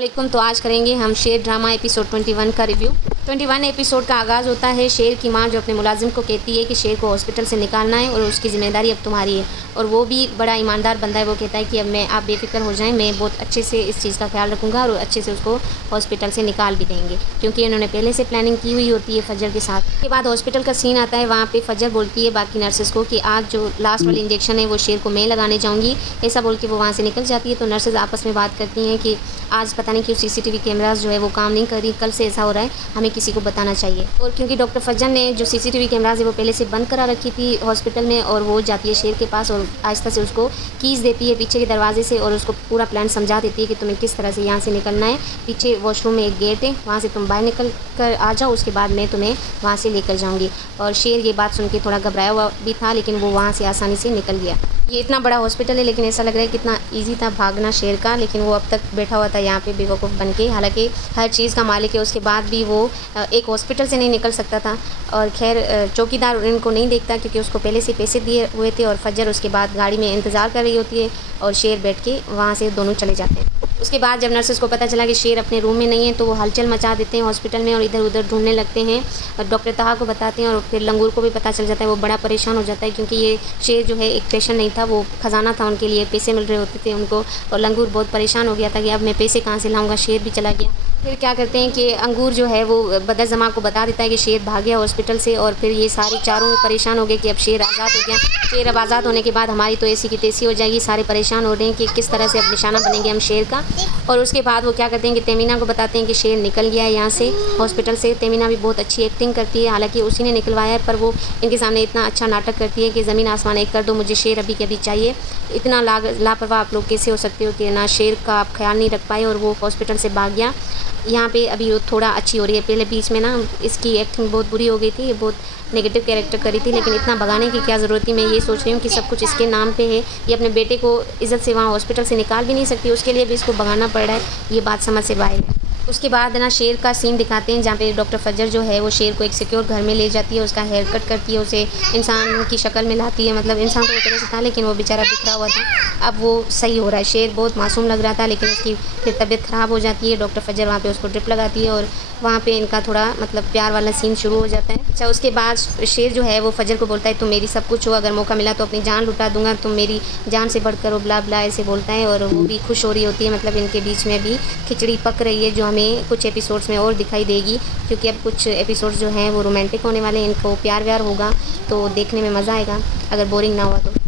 वालेकुम। तो आज करेंगे हम शेर ड्रामा एपिसोड 21 का रिव्यू। 21 एपिसोड का आगाज़ होता है शेर की मां जो अपने मुलाजिम को कहती है कि शेर को हॉस्पिटल से निकालना है और उसकी ज़िम्मेदारी अब तुम्हारी है। और वो भी बड़ा ईमानदार बंदा है। वो कहता है कि अब आप बेफिक्र हो जाएं, मैं बहुत अच्छे से इस चीज़ का ख्याल रखूँगा और अच्छे से उसको हॉस्पिटल से निकाल भी देंगे, क्योंकि उन्होंने पहले से प्लानिंग की हुई होती है फजर के साथ। उसके बाद हॉस्पिटल का सीन आता है। वहाँ पर फजर बोलती है बाकी नर्सेज़ को कि आज जो लास्ट वाली इंजेक्शन है वो शेर को मैं लगाने जाऊँगी। ऐसा बोल के वो वहाँ से निकल जाती है। तो नर्सेज़ आपस में बात करती हैं कि आज पता नहीं क्यों CCTV कैमरास जो है वो काम नहीं कर रही, कल से ऐसा हो रहा है, हमें किसी को बताना चाहिए। और क्योंकि डॉक्टर फज्जन ने जो CCTV कैमरास है वो पहले से बंद करा रखी थी हॉस्पिटल में, और वो जाती है शेर के पास और आहिस्ता से उसको कीज़ देती है पीछे के दरवाजे से और उसको पूरा प्लान समझा देती है कि तुम्हें किस तरह से यहाँ से निकलना है। पीछे वॉशरूम में एक गेट है, वहाँ से तुम बाहर निकल कर आ जाओ, उसके बाद मैं तुम्हें वहाँ से लेकर जाऊँगी। और शेर ये बात सुन के थोड़ा घबराया हुआ भी था, लेकिन वो वहाँ से आसानी से निकल गया। ये इतना बड़ा हॉस्पिटल है, लेकिन ऐसा लग रहा है कितना इजी था भागना शेर का, लेकिन वो अब तक बैठा हुआ था यहाँ पे बेवकूफ़ बन के। हालांकि हर चीज़ का मालिक है, उसके बाद भी वो एक हॉस्पिटल से नहीं निकल सकता था। और खैर चौकीदार इनको नहीं देखता, क्योंकि उसको पहले से पैसे दिए हुए थे। और फजर उसके बाद गाड़ी में इंतज़ार कर रही होती है और शेर बैठ के वहाँ से दोनों चले जाते हैं। उसके बाद जब नर्सेस को पता चला कि शेर अपने रूम में नहीं है, तो वो हलचल मचा देते हैं हॉस्पिटल में और इधर उधर ढूंढने लगते हैं। और डॉक्टर ताहा को बताते हैं और फिर लंगूर को भी पता चल जाता है। वो बड़ा परेशान हो जाता है, क्योंकि ये शेर जो है एक पेशेंट नहीं था, वो ख़जाना था उनके लिए, पैसे मिल रहे होते थे उनको। और लंगूर बहुत परेशान हो गया था कि अब मैं पैसे कहाँ से लाऊंगा, शेर भी चला गया। फिर क्या करते हैं कि अंगूर जो है वो बदर जमा को बता देता है कि शेर भाग गया हॉस्पिटल से। और फिर ये सारे चारों परेशान हो गए कि अब शेर आज़ाद हो गया। शेर अब आज़ाद होने के बाद हमारी तो ऐसी की तैसी हो जाएगी। सारे परेशान हो रहे हैं कि किस तरह से अब निशाना बनेंगे हम शेर का। और उसके बाद वो क्या करते हैं कि तेमीना को बताते हैं कि शेर निकल गया है यहाँ से हॉस्पिटल से। तेमीना भी बहुत अच्छी एक्टिंग करती है, हालांकि उसी ने निकलवाया है, पर वो इनके सामने इतना अच्छा नाटक करती है कि ज़मीन आसमान एक कर दो, मुझे शेर अभी के अभी चाहिए। इतना लापरवाह आप लोग कैसे हो सकते हो कि ना शेर का आप ख्याल नहीं रख पाए और वो हॉस्पिटल से भाग गया। यहाँ पे अभी थोड़ा अच्छी हो रही है। पहले बीच में ना इसकी एक्टिंग बहुत बुरी हो गई थी, ये बहुत नेगेटिव कैरेक्टर करी थी, लेकिन इतना भगाने की क्या ज़रूरत थी। मैं ये सोच रही हूँ कि सब कुछ इसके नाम पे है। ये अपने बेटे को इज़्ज़त से वहाँ हॉस्पिटल से निकाल भी नहीं सकती, उसके लिए भी इसको भगाना पड़ रहा है। ये बात समझ से बाहर है। उसके बाद ना शेर का सीन दिखाते हैं, जहाँ पे डॉक्टर फज्जर जो है वो शेर को एक सिक्योर घर में ले जाती है, उसका हेयर कट करती है, उसे इंसान की शक्ल में लाती है। मतलब इंसान तो एक तरह से था, लेकिन वो बेचारा बिखरा हुआ था, अब वो सही हो रहा है। शेर बहुत मासूम लग रहा था, लेकिन उसकी फिर तबीयत ख़राब हो जाती है। डॉक्टर फज्जर वहाँ पे उसको ड्रिप लगाती है और वहाँ पे इनका थोड़ा मतलब प्यार वाला सीन शुरू हो जाता है। अच्छा, उसके बाद शेर जो है वो फजर को बोलता है तुम मेरी सब कुछ हो, अगर मौका मिला तो अपनी जान लुटा दूंगा, तुम मेरी जान से बढ़कर हो, ब्ला ब्ला ऐसे बोलता है। और वो भी खुश हो रही होती है। मतलब इनके बीच में भी खिचड़ी पक रही है, जो हमें कुछ एपिसोड्स में और दिखाई देगी, क्योंकि अब कुछ एपिसोड्स जो हैं वो रोमांटिक होने वाले हैं। इनको प्यार व्यार होगा तो देखने में मज़ा आएगा, अगर बोरिंग ना हुआ तो।